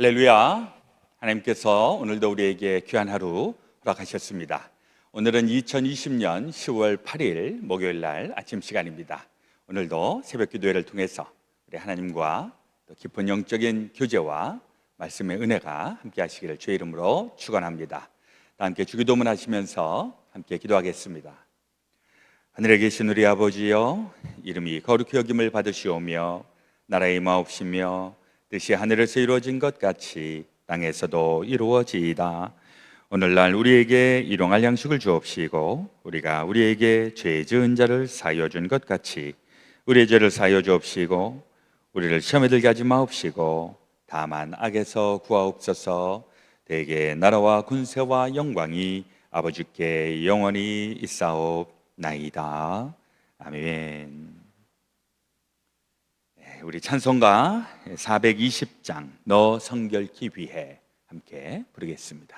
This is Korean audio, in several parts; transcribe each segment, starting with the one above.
할렐루야. 하나님께서 오늘도 우리에게 귀한 하루 허락하셨습니다. 오늘은 2020년 10월 8일 목요일 날 아침 시간입니다. 오늘도 새벽 기도회를 통해서 우리 하나님과 또 깊은 영적인 교제와 말씀의 은혜가 함께 하시기를 주의 이름으로 축원합니다. 다 함께 주기도문 하시면서 함께 기도하겠습니다. 하늘에 계신 우리 아버지여, 이름이 거룩히 여김을 받으시오며 나라의 임하옵시며 뜻이 하늘에서 이루어진 것 같이 땅에서도 이루어지이다. 오늘날 우리에게 일용할 양식을 주옵시고 우리가 우리에게 죄 지은 자를 사하여 준 것 같이 우리의 죄를 사하여 주옵시고 우리를 시험에 들게 하지 마옵시고 다만 악에서 구하옵소서. 대개 나라와 군세와 영광이 아버지께 영원히 있사옵나이다. 아멘. 우리 찬송가 420장 너 성결케 위해 함께 부르겠습니다.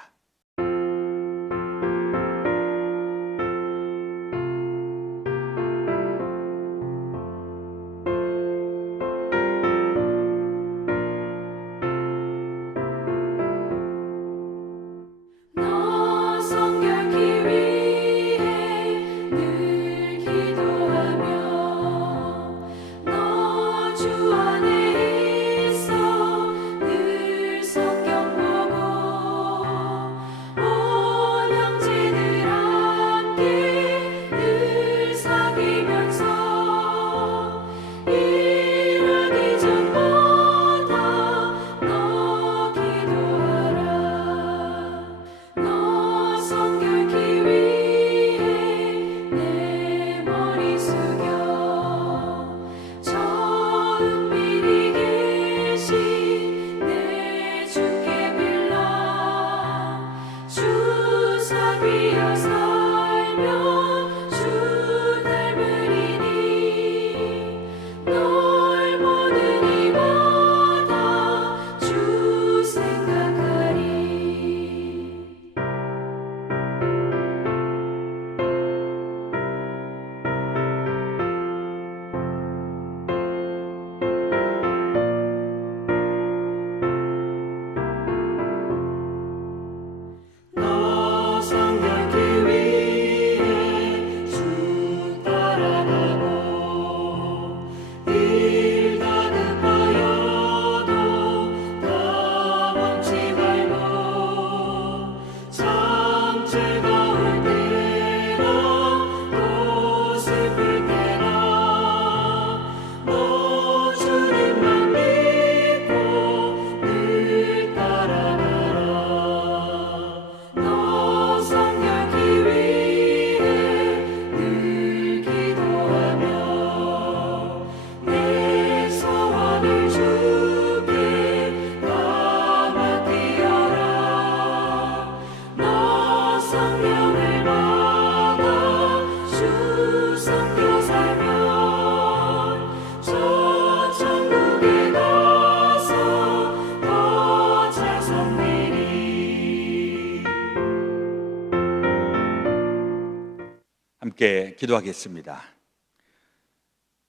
함께 기도하겠습니다.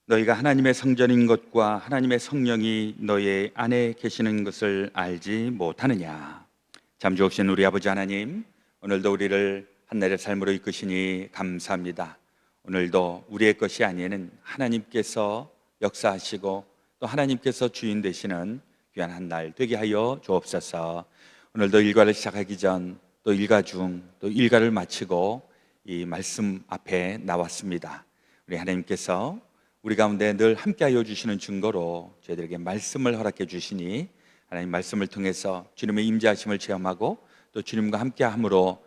너희가 하나님의 성전인 것과 하나님의 성령이 너희 안에 계시는 것을 알지 못하느냐. 잠주옵신 우리 아버지 하나님, 오늘도 우리를 한날의 삶으로 이끄시니 감사합니다. 오늘도 우리의 것이 아니에는 하나님께서 역사하시고 또 하나님께서 주인 되시는 귀한 한날 되게 하여 주옵소서. 오늘도 일과를 시작하기 전 또 일과 중 또 일과를 마치고 이 말씀 앞에 나왔습니다. 우리 하나님께서 우리 가운데 늘 함께하여 주시는 증거로 저희들에게 말씀을 허락해 주시니 하나님 말씀을 통해서 주님의 임재하심을 체험하고 또 주님과 함께함으로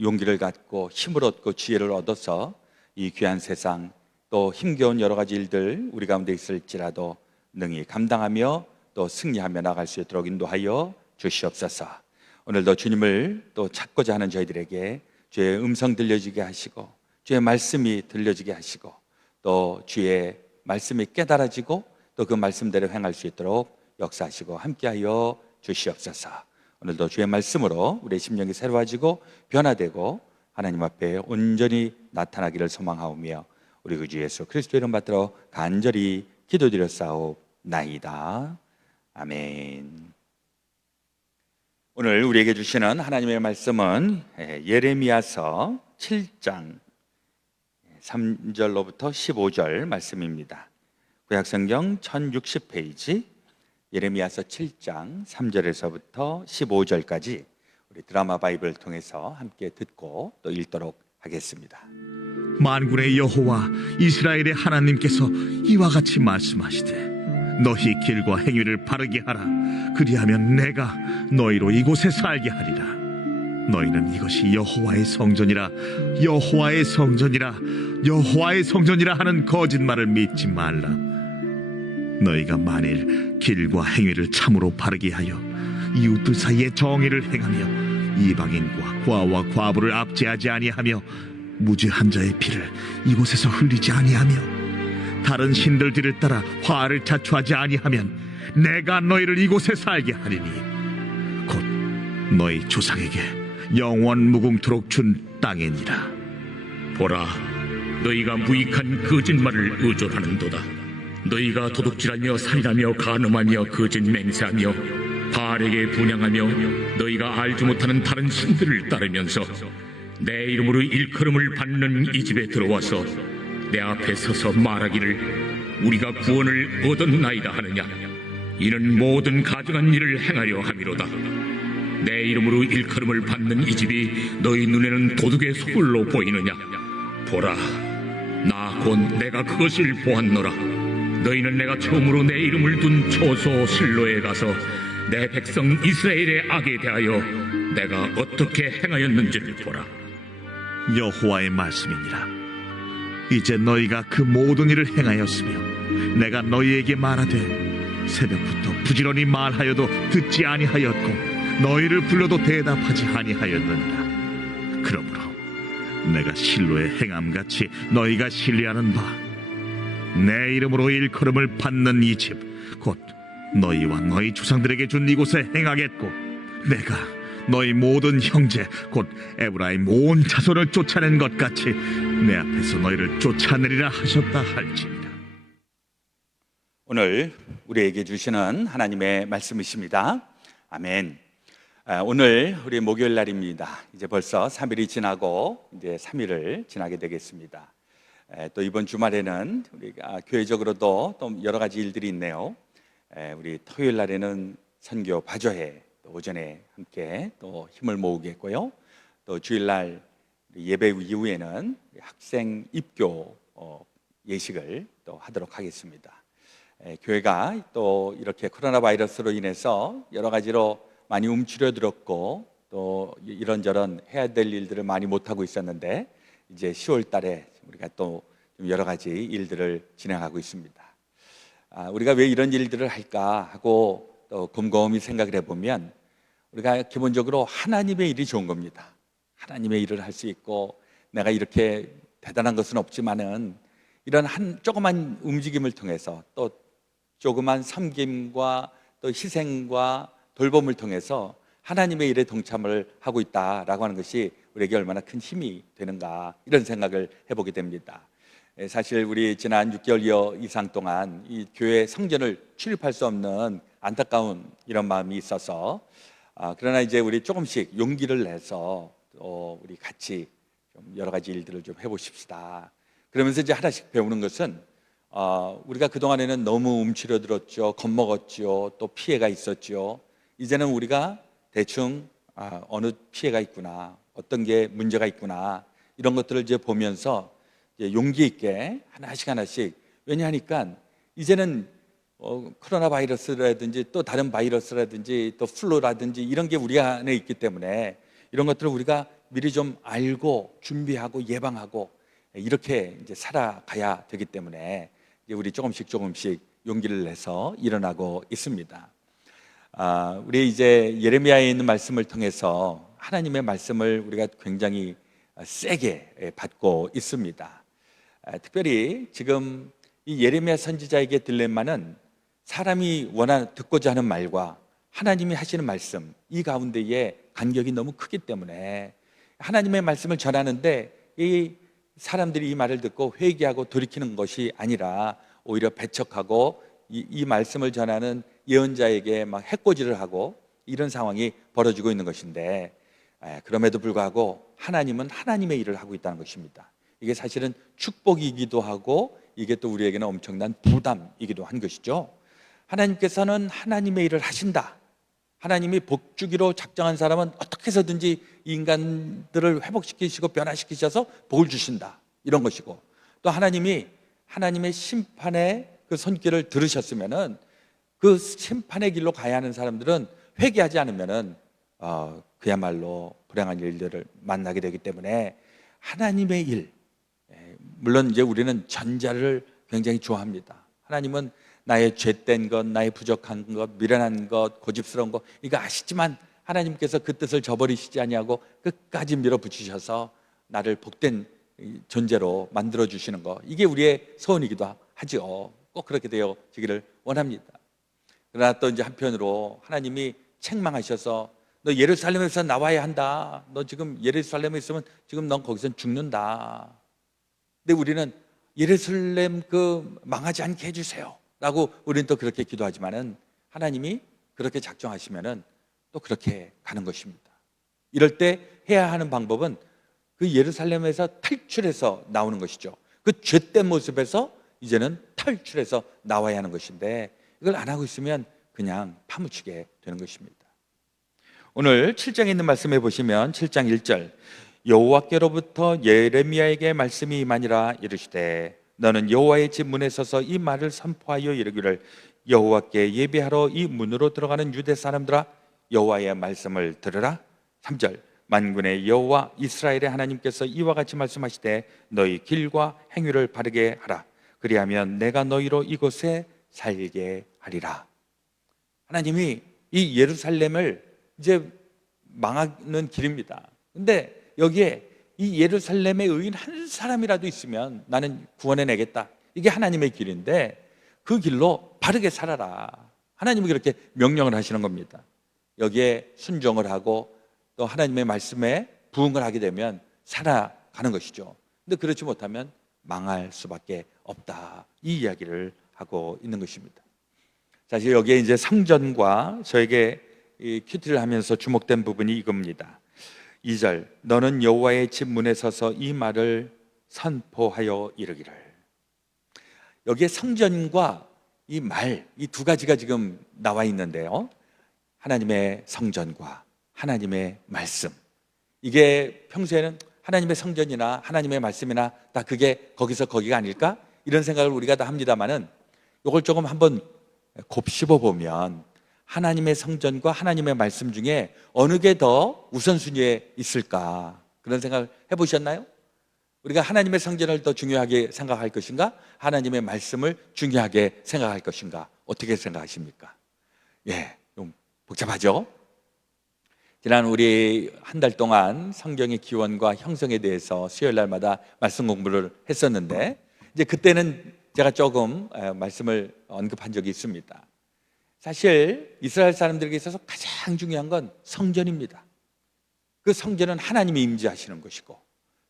용기를 갖고 힘을 얻고 지혜를 얻어서 이 귀한 세상 또 힘겨운 여러 가지 일들 우리 가운데 있을지라도 능히 감당하며 또 승리하며 나갈 수 있도록 인도하여 주시옵소서. 오늘도 주님을 또 찾고자 하는 저희들에게 주의 음성 들려지게 하시고 주의 말씀이 들려지게 하시고 또 주의 말씀이 깨달아지고 또 그 말씀대로 행할 수 있도록 역사하시고 함께하여 주시옵소서. 오늘도 주의 말씀으로 우리의 심령이 새로워지고 변화되고 하나님 앞에 온전히 나타나기를 소망하오며 우리 구주 예수 그리스도 이름 받들어 간절히 기도드렸사옵나이다. 아멘. 오늘 우리에게 주시는 하나님의 말씀은 예레미야서 7장 3절로부터 15절 말씀입니다. 구약성경 1060페이지 예레미야서 7장 3절에서부터 15절까지 우리 드라마 바이블을 통해서 함께 듣고 또 읽도록 하겠습니다. 만군의 여호와 이스라엘의 하나님께서 이와 같이 말씀하시되 너희 길과 행위를 바르게 하라. 그리하면 내가 너희로 이곳에 살게 하리라. 너희는 이것이 여호와의 성전이라 여호와의 성전이라 여호와의 성전이라 하는 거짓말을 믿지 말라. 너희가 만일 길과 행위를 참으로 바르게 하여 이웃들 사이에 정의를 행하며 이방인과 과와 과부를 압제하지 아니하며 무죄한 자의 피를 이곳에서 흘리지 아니하며 다른 신들 뒤를 따라 화를 자초하지 아니하면 내가 너희를 이곳에 살게 하리니 곧 너희 조상에게 영원 무궁토록 준 땅이니라. 보라, 너희가 무익한 거짓말을 의존하는도다. 너희가 도둑질하며 살인하며 간음하며 거짓 맹세하며 바알에게 분향하며 너희가 알지 못하는 다른 신들을 따르면서 내 이름으로 일컬음을 받는 이 집에 들어와서 내 앞에 서서 말하기를 우리가 구원을 얻었나이다 하느냐. 이는 모든 가증한 일을 행하려 함이로다. 내 이름으로 일컬음을 받는 이 집이 너희 눈에는 도둑의 소굴로 보이느냐. 보라, 나 곧 내가 그것을 보았노라. 너희는 내가 처음으로 내 이름을 둔 초소 실로에 가서 내 백성 이스라엘의 악에 대하여 내가 어떻게 행하였는지를 보라. 여호와의 말씀이니라. 이제 너희가 그 모든 일을 행하였으며 내가 너희에게 말하되 새벽부터 부지런히 말하여도 듣지 아니하였고 너희를 불러도 대답하지 아니하였느니라. 그러므로 내가 실로의 행함같이 너희가 신뢰하는 바 내 이름으로 일컬음을 받는 이 집 곧 너희와 너희 조상들에게 준 이곳에 행하겠고 내가 너희 모든 형제 곧 에브라임 온 자손을 쫓아낸 것 같이 내 앞에서 너희를 쫓아내리라 하셨다 할지니라. 오늘 우리에게 주시는 하나님의 말씀이십니다. 아멘. 오늘 우리 목요일 날입니다. 이제 벌써 3일이 지나고 이제 3일을 지나게 되겠습니다. 또 이번 주말에는 우리가 교회적으로도 또 여러 가지 일들이 있네요. 우리 토요일 날에는 선교 바조회 오전에 함께 또 힘을 모으겠고요. 또 주일날 예배 이후에는 학생 입교 예식을 또 하도록 하겠습니다. 교회가 또 이렇게 코로나 바이러스로 인해서 여러 가지로 많이 움츠려들었고 또 이런저런 해야 될 일들을 많이 못하고 있었는데 이제 10월 달에 우리가 또 여러 가지 일들을 진행하고 있습니다. 우리가 왜 이런 일들을 할까 하고 또 곰곰이 생각을 해보면 우리가 기본적으로 하나님의 일이 좋은 겁니다. 하나님의 일을 할 수 있고 내가 이렇게 대단한 것은 없지만은 이런 한 조그만 움직임을 통해서 또 조그만 섬김과 또 희생과 돌봄을 통해서 하나님의 일에 동참을 하고 있다라고 하는 것이 우리에게 얼마나 큰 힘이 되는가 이런 생각을 해보게 됩니다. 사실 우리 지난 6개월 이상 동안 이 교회 성전을 출입할 수 없는 안타까운 이런 마음이 있어서 그러나 이제 우리 조금씩 용기를 내서 또 우리 같이 좀 여러 가지 일들을 좀 해보십시다. 그러면서 이제 하나씩 배우는 것은 우리가 그동안에는 너무 움츠려들었죠. 겁먹었죠. 또 피해가 있었죠. 이제는 우리가 대충 어느 피해가 있구나, 어떤 게 문제가 있구나 이런 것들을 이제 보면서 이제 용기 있게 하나씩 왜냐하니까 이제는 코로나 바이러스라든지 또 다른 바이러스라든지 또 플루라든지 이런 게 우리 안에 있기 때문에 이런 것들을 우리가 미리 좀 알고 준비하고 예방하고 이렇게 이제 살아가야 되기 때문에 이제 우리 조금씩 용기를 내서 일어나고 있습니다. 우리 이제 예레미야에 있는 말씀을 통해서 하나님의 말씀을 우리가 굉장히 세게 받고 있습니다. 특별히 지금 이 예레미야 선지자에게 딜레마는 사람이 듣고자 하는 말과 하나님이 하시는 말씀 이 가운데에 간격이 너무 크기 때문에 하나님의 말씀을 전하는데 이 사람들이 이 말을 듣고 회개하고 돌이키는 것이 아니라 오히려 배척하고 이 말씀을 전하는 예언자에게 막 해코지를 하고 이런 상황이 벌어지고 있는 것인데, 그럼에도 불구하고 하나님은 하나님의 일을 하고 있다는 것입니다. 이게 사실은 축복이기도 하고 이게 또 우리에게는 엄청난 부담이기도 한 것이죠. 하나님께서는 하나님의 일을 하신다. 하나님이 복 주기로 작정한 사람은 어떻게 해서든지 인간들을 회복시키시고 변화시키셔서 복을 주신다, 이런 것이고, 또 하나님이 하나님의 심판의 그 손길을 들으셨으면은 그 심판의 길로 가야 하는 사람들은 회개하지 않으면은 그야말로 불행한 일들을 만나게 되기 때문에 하나님의 일, 물론 이제 우리는 전자를 굉장히 좋아합니다. 하나님은 나의 죄된 것, 나의 부족한 것, 미련한 것, 고집스러운 것, 이거 아시지만 하나님께서 그 뜻을 저버리시지 아니하고 끝까지 밀어붙이셔서 나를 복된 존재로 만들어주시는 것, 이게 우리의 소원이기도 하죠. 꼭 그렇게 되어지기를 원합니다. 그러나 또 이제 한편으로 하나님이 책망하셔서 너 예루살렘에서 나와야 한다. 너 지금 예루살렘에 있으면 지금 넌 거기서 죽는다. 근데 우리는 예루살렘 망하지 않게 해주세요 라고 우리는 또 그렇게 기도하지만은 하나님이 그렇게 작정하시면은 또 그렇게 가는 것입니다. 이럴 때 해야 하는 방법은 그 예루살렘에서 탈출해서 나오는 것이죠. 그 죄된 모습에서 이제는 탈출해서 나와야 하는 것인데, 이걸 안 하고 있으면 그냥 파묻히게 되는 것입니다. 오늘 7장에 있는 말씀에 보시면 7장 1절, 여호와께로부터 예레미야에게 말씀이 임하니라 이르시되 너는 여호와의 집 문에 서서 이 말을 선포하여 이르기를 여호와께 예배하러 이 문으로 들어가는 유대 사람들아, 여호와의 말씀을 들으라. 3절, 만군의 여호와 이스라엘의 하나님께서 이와 같이 말씀하시되 너희 길과 행위를 바르게 하라. 그리하면 내가 너희로 이곳에 살게 하리라. 하나님이 이 예루살렘을 이제 망하는 길입니다. 근데 여기에 이 예루살렘에 의인 한 사람이라도 있으면 나는 구원해내겠다, 이게 하나님의 길인데 그 길로 바르게 살아라. 하나님이 그렇게 명령을 하시는 겁니다. 여기에 순종을 하고 또 하나님의 말씀에 부응을 하게 되면 살아가는 것이죠. 근데 그렇지 못하면 망할 수밖에 없다, 이 이야기를 하고 있는 것입니다. 사실 여기에 이제 성전과 저에게 이 큐티를 하면서 주목된 부분이 이겁니다. 2절, 너는 여호와의 집 문에 서서 이 말을 선포하여 이르기를. 여기에 성전과 이 말, 이 두 가지가 지금 나와 있는데요, 하나님의 성전과 하나님의 말씀, 이게 평소에는 하나님의 성전이나 하나님의 말씀이나 다 그게 거기서 거기가 아닐까, 이런 생각을 우리가 다 합니다만은 이걸 조금 한번 곱씹어 보면 하나님의 성전과 하나님의 말씀 중에 어느 게 더 우선순위에 있을까, 그런 생각을 해보셨나요? 우리가 하나님의 성전을 더 중요하게 생각할 것인가, 하나님의 말씀을 중요하게 생각할 것인가, 어떻게 생각하십니까? 좀 복잡하죠? 지난 우리 한 달 동안 성경의 기원과 형성에 대해서 수요일 날마다 말씀 공부를 했었는데, 이제 그때는 제가 조금 말씀을 언급한 적이 있습니다. 사실 이스라엘 사람들에게 있어서 가장 중요한 건 성전입니다. 그 성전은 하나님이 임재하시는 것이고,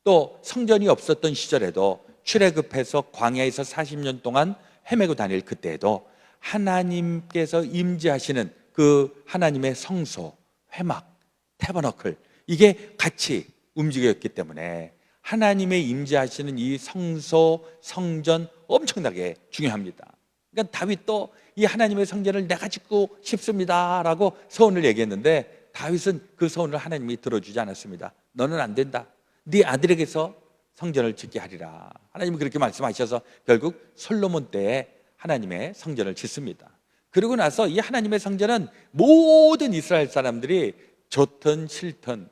또 성전이 없었던 시절에도 출애굽해서 광야에서 40년 동안 헤매고 다닐 그때에도 하나님께서 임재하시는 그 하나님의 성소, 회막, 태버너클, 이게 같이 움직였기 때문에 하나님의 임재하시는 이 성소, 성전 엄청나게 중요합니다. 그러니까 다윗도 이 하나님의 성전을 내가 짓고 싶습니다라고 소원을 얘기했는데, 다윗은 그 소원을 하나님이 들어주지 않았습니다. 너는 안 된다, 네 아들에게서 성전을 짓게 하리라. 하나님이 그렇게 말씀하셔서 결국 솔로몬 때에 하나님의 성전을 짓습니다. 그러고 나서 이 하나님의 성전은 모든 이스라엘 사람들이 좋든 싫든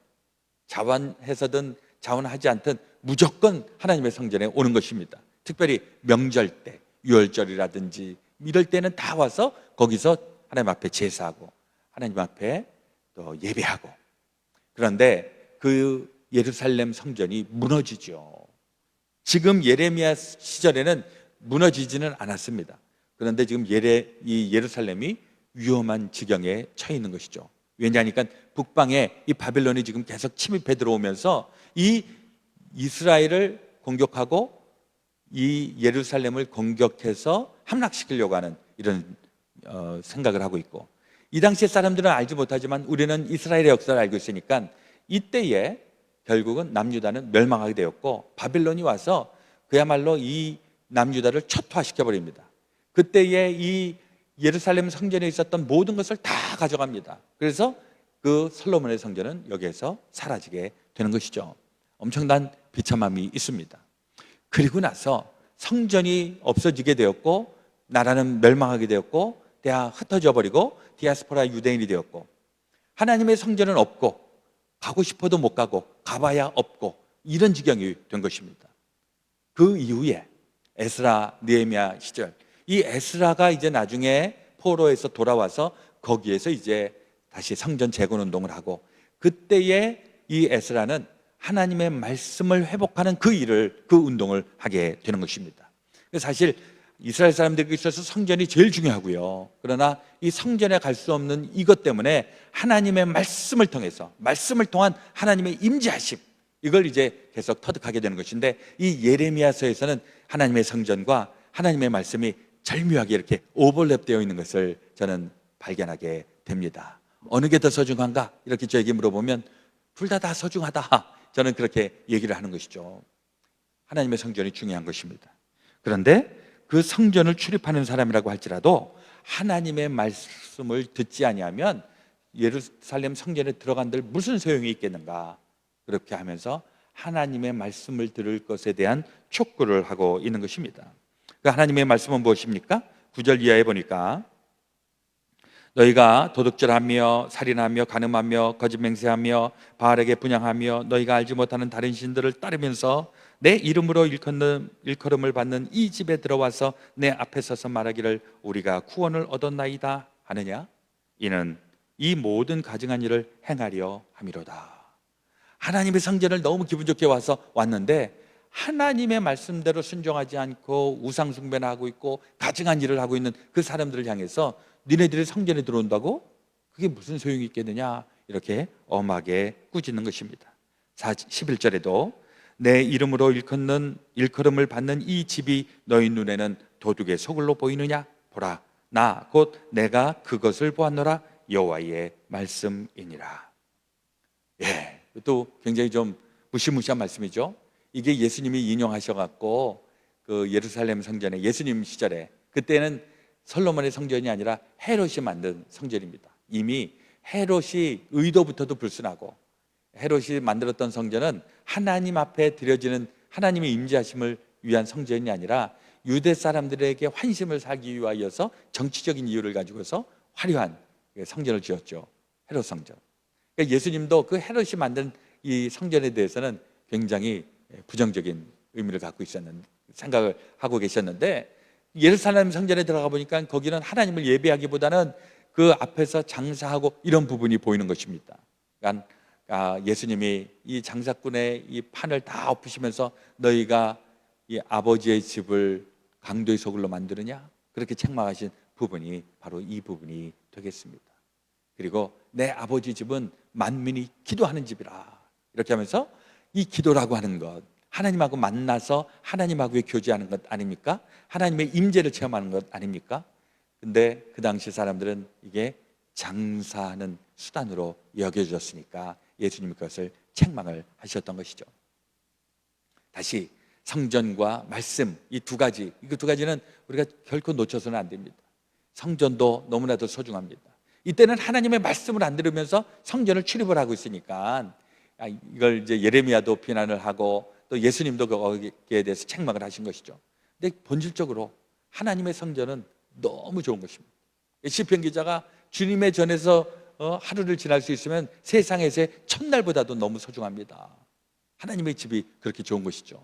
자원해서든 자원하지 않든 무조건 하나님의 성전에 오는 것입니다. 특별히 명절 때, 유월절이라든지 이럴 때는 다 와서 거기서 하나님 앞에 제사하고 하나님 앞에 또 예배하고. 그런데 그 예루살렘 성전이 무너지죠. 지금 예레미야 시절에는 무너지지는 않았습니다. 그런데 지금 이 예루살렘이 위험한 지경에 처해 있는 것이죠. 왜냐하니까 북방에 이 바벨론이 지금 계속 침입해 들어오면서 이 이스라엘을 공격하고 이 예루살렘을 공격해서 함락시키려고 하는 이런 생각을 하고 있고, 이 당시의 사람들은 알지 못하지만 우리는 이스라엘의 역사를 알고 있으니까 이때에 결국은 남유다는 멸망하게 되었고 바빌론이 와서 그야말로 이 남유다를 초토화시켜 버립니다. 그때에 이 예루살렘 성전에 있었던 모든 것을 다 가져갑니다. 그래서 그 솔로몬의 성전은 여기에서 사라지게 되는 것이죠. 엄청난 비참함이 있습니다. 그리고 나서 성전이 없어지게 되었고 나라는 멸망하게 되었고 다 흩어져 버리고 디아스포라 유대인이 되었고 하나님의 성전은 없고 가고 싶어도 못 가고 가봐야 없고 이런 지경이 된 것입니다. 그 이후에 에스라, 느헤미야 시절, 이 에스라가 이제 나중에 포로에서 돌아와서 거기에서 이제 다시 성전 재건 운동을 하고 그때에 이 에스라는 하나님의 말씀을 회복하는 그 운동을 하게 되는 것입니다. 사실 이스라엘 사람들에게 있어서 성전이 제일 중요하고요. 그러나 이 성전에 갈 수 없는 이것 때문에 하나님의 말씀을 통한 하나님의 임재하심, 이걸 이제 계속 터득하게 되는 것인데 이 예레미야서에서는 하나님의 성전과 하나님의 말씀이 절묘하게 이렇게 오버랩되어 있는 것을 저는 발견하게 됩니다. 어느 게 더 소중한가? 이렇게 저에게 물어보면 둘 다 소중하다. 저는 그렇게 얘기를 하는 것이죠. 하나님의 성전이 중요한 것입니다. 그런데 그 성전을 출입하는 사람이라고 할지라도 하나님의 말씀을 듣지 아니하면 예루살렘 성전에 들어간들 무슨 소용이 있겠는가? 그렇게 하면서 하나님의 말씀을 들을 것에 대한 촉구를 하고 있는 것입니다. 그 하나님의 말씀은 무엇입니까? 9절 이하에 보니까 너희가 도둑질하며 살인하며 간음하며 거짓 맹세하며 바알에게 분향하며 너희가 알지 못하는 다른 신들을 따르면서 내 이름으로 일컬음을 받는 이 집에 들어와서 내 앞에 서서 말하기를 우리가 구원을 얻었나이다 하느냐? 이는 이 모든 가증한 일을 행하려 함이로다. 하나님의 성전을 너무 기분 좋게 왔는데 하나님의 말씀대로 순종하지 않고 우상 숭배나 하고 있고 가증한 일을 하고 있는 그 사람들을 향해서 니네들이 성전에 들어온다고? 그게 무슨 소용이 있겠느냐? 이렇게 엄하게 꾸짖는 것입니다. 11절에도 내 이름으로 일컬음을 받는 이 집이 너희 눈에는 도둑의 소굴로 보이느냐? 보라, 나 곧 내가 그것을 보았노라. 여호와의 말씀이니라. 예, 또 굉장히 좀 무시무시한 말씀이죠. 이게 예수님이 인용하셔갖고 그 예루살렘 성전에 예수님 시절에 그때는 솔로몬의 성전이 아니라 헤롯이 만든 성전입니다. 이미 헤롯이 의도부터도 불순하고 헤롯이 만들었던 성전은 하나님 앞에 드려지는 하나님의 임재하심을 위한 성전이 아니라 유대 사람들에게 환심을 사기 위하여서 정치적인 이유를 가지고서 화려한 성전을 지었죠. 헤롯 성전. 그러니까 예수님도 그 헤롯이 만든 이 성전에 대해서는 굉장히 부정적인 의미를 갖고 생각을 하고 계셨는데 예루살렘 성전에 들어가 보니까 거기는 하나님을 예배하기보다는 그 앞에서 장사하고 이런 부분이 보이는 것입니다. 그러니까 예수님이 이 장사꾼의 이 판을 다 엎으시면서 너희가 이 아버지의 집을 강도의 소굴로 만드느냐? 그렇게 책망하신 부분이 바로 이 부분이 되겠습니다. 그리고 내 아버지 집은 만민이 기도하는 집이라. 이렇게 하면서 이 기도라고 하는 것, 하나님하고 만나서 하나님하고의 교제하는 것 아닙니까? 하나님의 임재를 체험하는 것 아닙니까? 근데 그 당시 사람들은 이게 장사하는 수단으로 여겨졌으니까 예수님이 그것을 책망을 하셨던 것이죠. 다시 성전과 말씀, 이 두 가지는 우리가 결코 놓쳐서는 안 됩니다. 성전도 너무나도 소중합니다. 이때는 하나님의 말씀을 안 들으면서 성전을 출입을 하고 있으니까 이걸 이제 예레미야도 비난을 하고 또 예수님도 거기에 대해서 책망을 하신 것이죠. 근데 본질적으로 하나님의 성전은 너무 좋은 것입니다. 시편 기자가 주님의 전에서 하루를 지날 수 있으면 세상에서의 첫날보다도 너무 소중합니다. 하나님의 집이 그렇게 좋은 것이죠.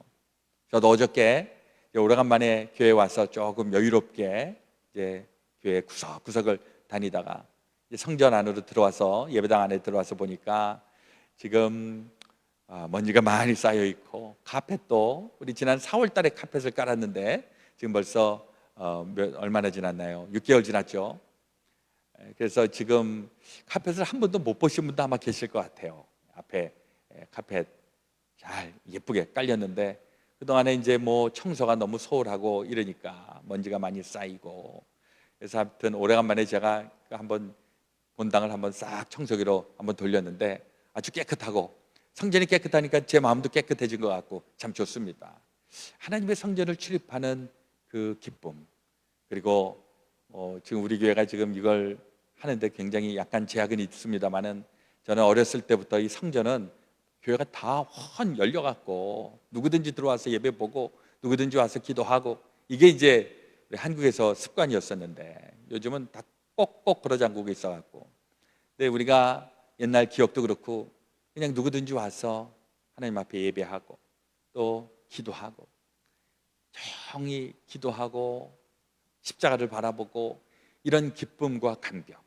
저도 어저께 오래간만에 교회 와서 조금 여유롭게 이제 교회 구석구석을 다니다가 성전 안으로 들어와서 예배당 안에 들어와서 보니까 지금 먼지가 많이 쌓여 있고 카펫도 우리 지난 4월 달에 카펫을 깔았는데 지금 벌써 얼마나 지났나요? 6개월 지났죠. 그래서 지금 카펫을 한 번도 못 보신 분도 아마 계실 것 같아요. 앞에 카펫 잘 예쁘게 깔렸는데 그동안에 이제 뭐 청소가 너무 소홀하고 이러니까 먼지가 많이 쌓이고 그래서 하여튼 오래간만에 제가 한번 본당을 한번 싹 청소기로 한번 돌렸는데 아주 깨끗하고 성전이 깨끗하니까 제 마음도 깨끗해진 것 같고 참 좋습니다. 하나님의 성전을 출입하는 그 기쁨, 그리고 지금 우리 교회가 지금 이걸 하는데 굉장히 약간 제약은 있습니다만은, 저는 어렸을 때부터 이 성전은 교회가 다 헌 열려갖고 누구든지 들어와서 예배 보고 누구든지 와서 기도하고, 이게 이제 우리 한국에서 습관이었었는데 요즘은 다 꼭꼭 걸어 잠그고 있어갖고, 근데 우리가 옛날 기억도 그렇고 그냥 누구든지 와서 하나님 앞에 예배하고 또 기도하고 조용히 기도하고 십자가를 바라보고 이런 기쁨과 감격,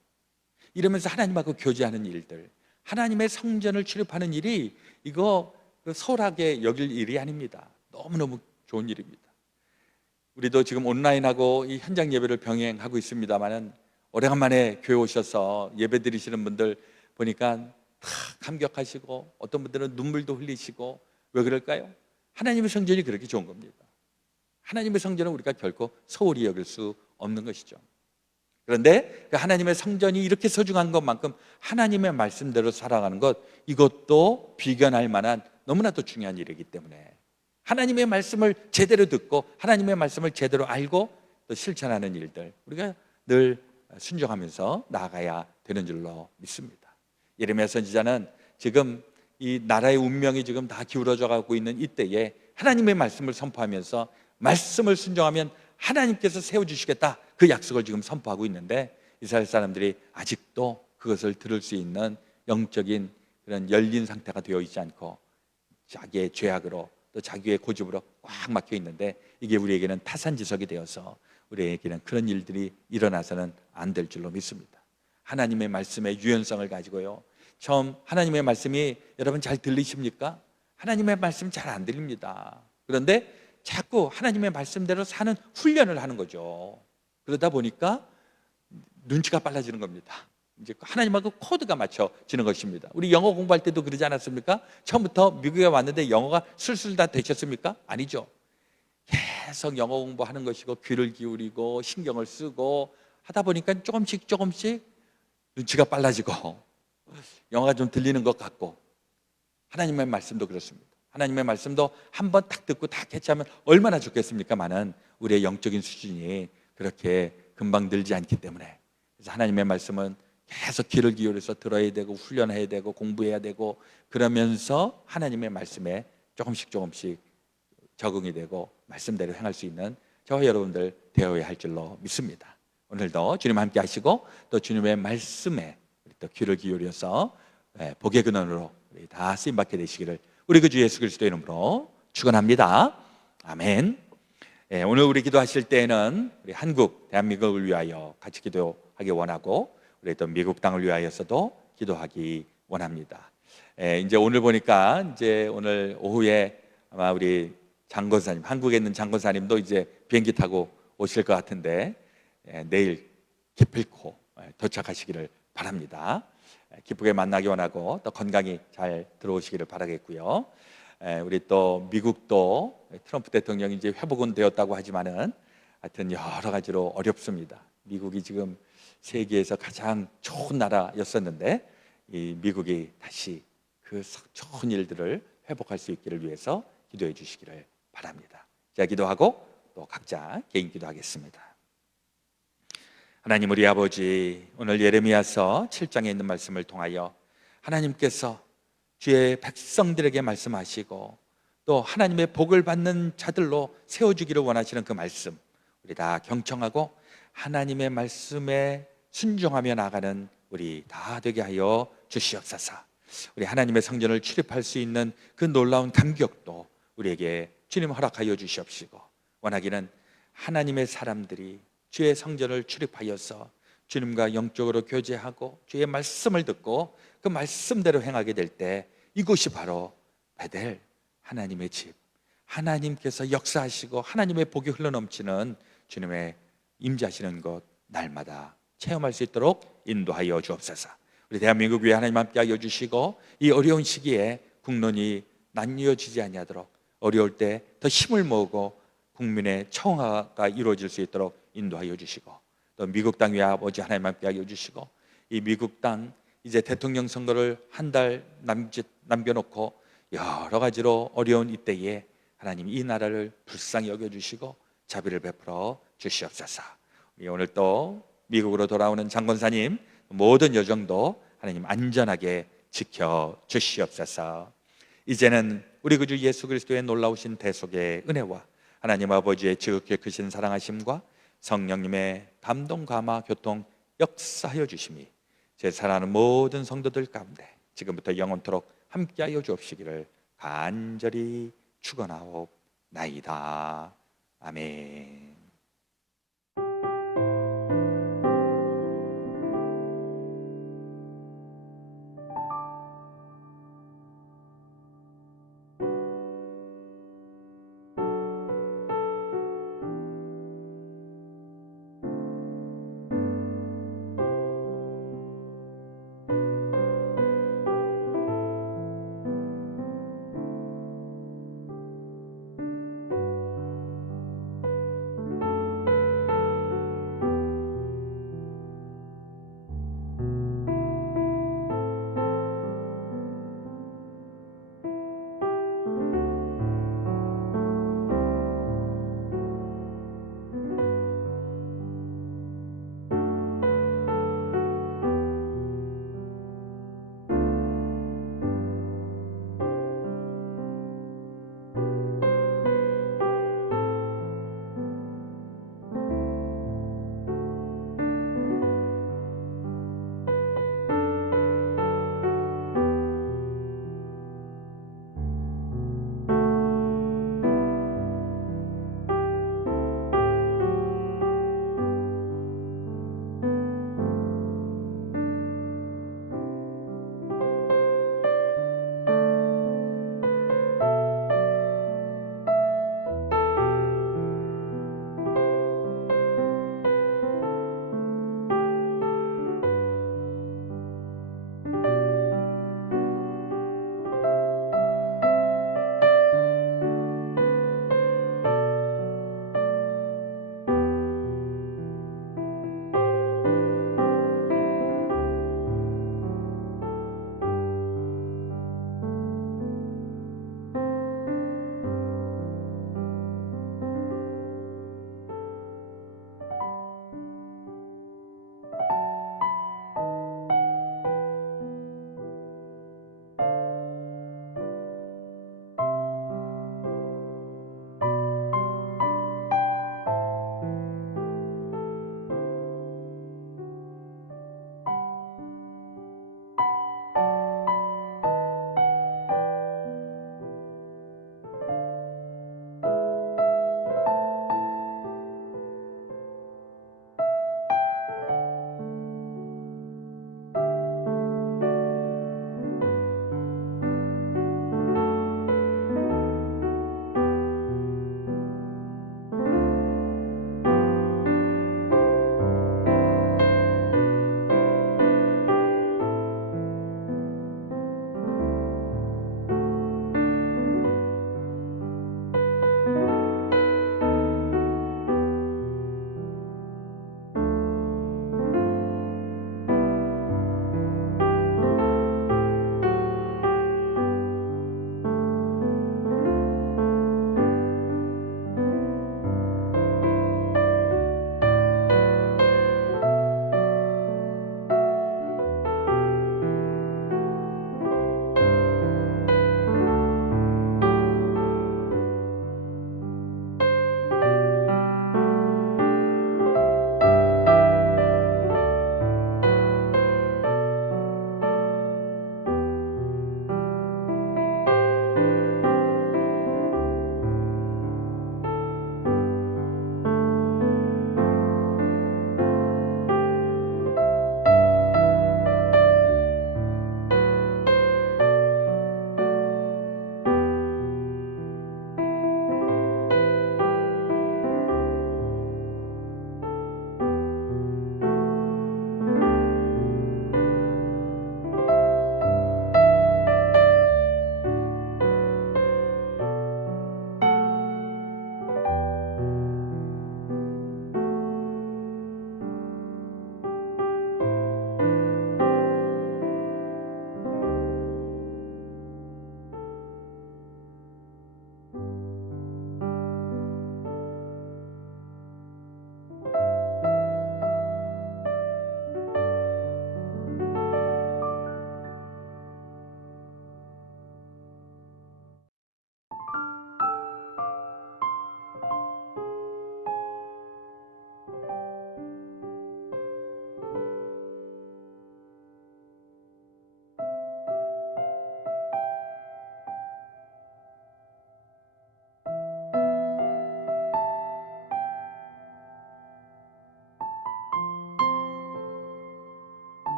이러면서 하나님하고 교제하는 일들, 하나님의 성전을 출입하는 일이 이거 소홀하게 여길 일이 아닙니다. 너무너무 좋은 일입니다. 우리도 지금 온라인하고 이 현장 예배를 병행하고 있습니다만은, 오래간만에 교회 오셔서 예배 드리시는 분들 보니까 다 감격하시고 어떤 분들은 눈물도 흘리시고, 왜 그럴까요? 하나님의 성전이 그렇게 좋은 겁니다. 하나님의 성전은 우리가 결코 소홀히 여길 수 없는 것이죠. 그런데 그 하나님의 성전이 이렇게 소중한 것만큼 하나님의 말씀대로 살아가는 것, 이것도 비견할 만한 너무나도 중요한 일이기 때문에 하나님의 말씀을 제대로 듣고 하나님의 말씀을 제대로 알고 또 실천하는 일들, 우리가 늘 순종하면서 나아가야 되는 줄로 믿습니다. 예레미야 선지자는 지금 이 나라의 운명이 지금 다 기울어져 가고 있는 이때에 하나님의 말씀을 선포하면서 말씀을 순종하면 하나님께서 세워주시겠다, 그 약속을 지금 선포하고 있는데, 이스라엘 사람들이 아직도 그것을 들을 수 있는 영적인 그런 열린 상태가 되어 있지 않고 자기의 죄악으로 또 자기의 고집으로 꽉 막혀 있는데, 이게 우리에게는 타산지석이 되어서 우리에게는 그런 일들이 일어나서는 안 될 줄로 믿습니다. 하나님의 말씀의 유연성을 가지고요, 처음 하나님의 말씀이 여러분 잘 들리십니까? 하나님의 말씀 잘 안 들립니다. 그런데 자꾸 하나님의 말씀대로 사는 훈련을 하는 거죠. 그러다 보니까 눈치가 빨라지는 겁니다. 이제 하나님하고 코드가 맞춰지는 것입니다. 우리 영어 공부할 때도 그러지 않았습니까? 처음부터 미국에 왔는데 영어가 술술 다 되셨습니까? 아니죠. 계속 영어 공부하는 것이고 귀를 기울이고 신경을 쓰고 하다 보니까 조금씩 눈치가 빨라지고 영어가 좀 들리는 것 같고, 하나님의 말씀도 그렇습니다. 하나님의 말씀도 한번 딱 듣고 다 캐치하면 얼마나 좋겠습니까만은 우리의 영적인 수준이 그렇게 금방 늘지 않기 때문에, 그래서 하나님의 말씀은 계속 귀를 기울여서 들어야 되고 훈련해야 되고 공부해야 되고, 그러면서 하나님의 말씀에 조금씩 적응이 되고 말씀대로 행할 수 있는 저와 여러분들 되어야 할 줄로 믿습니다. 오늘도 주님 함께 하시고 또 주님의 말씀에 또 귀를 기울여서 복의 근원으로 우리 다 쓰임받게 되시기를 우리 그 주 예수 그리스도의 이름으로 축원합니다. 아멘. 오늘 우리 기도하실 때에는 우리 한국, 대한민국을 위하여 같이 기도하기 원하고, 우리 또 미국 땅을 위하여서도 기도하기 원합니다. 이제 오늘 보니까 이제 오늘 오후에 아마 우리 장건사님, 한국에 있는 장건사님도 이제 비행기 타고 오실 것 같은데, 내일 기필코 도착하시기를 바랍니다. 기쁘게 만나기 원하고 또 건강히 잘 들어오시기를 바라겠고요. 우리 또 미국도 트럼프 대통령이 이제 회복은 되었다고 하지만은 하여튼 여러 가지로 어렵습니다. 미국이 지금 세계에서 가장 좋은 나라였었는데, 이 미국이 다시 그 좋은 일들을 회복할 수 있기를 위해서 기도해 주시기를 바랍니다. 제가 기도하고 또 각자 개인 기도하겠습니다. 하나님 우리 아버지, 오늘 예레미야서 7장에 있는 말씀을 통하여 하나님께서 주의 백성들에게 말씀하시고 또 하나님의 복을 받는 자들로 세워주기를 원하시는 그 말씀, 우리 다 경청하고 하나님의 말씀에 순종하며 나가는 우리 다 되게 하여 주시옵소서. 우리 하나님의 성전을 출입할 수 있는 그 놀라운 감격도 우리에게 주님 허락하여 주시옵시고, 원하기는 하나님의 사람들이 주의 성전을 출입하여서 주님과 영적으로 교제하고 주의 말씀을 듣고 그 말씀대로 행하게 될 때 이곳이 바로 베델, 하나님의 집, 하나님께서 역사하시고 하나님의 복이 흘러넘치는 주님의 임재하시는 것 날마다 체험할 수 있도록 인도하여 주옵소서. 우리 대한민국 위에 하나님 함께 하여 주시고, 이 어려운 시기에 국론이 나뉘어지지 아니하도록 어려울 때 더 힘을 모으고 국민의 청화가 이루어질 수 있도록 인도하여 주시고, 또 미국 땅 위에 아버지 하나님 함께 하여 주시고, 이 미국 땅 이제 대통령 선거를 한 달 남겨놓고 여러 가지로 어려운 이때에 하나님 이 나라를 불쌍히 여겨주시고 자비를 베풀어 주시옵소서. 우리 오늘 또 미국으로 돌아오는 장권사님 모든 여정도 하나님 안전하게 지켜 주시옵소서. 이제는 우리 구주 예수 그리스도의 놀라우신 대속의 은혜와 하나님 아버지의 지극히 크신 사랑하심과 성령님의 감동 감화 교통 역사하여 주심이 제 사랑하는 모든 성도들 가운데 지금부터 영원토록 함께하여 주옵시기를 간절히 축원하옵나이다. 아멘.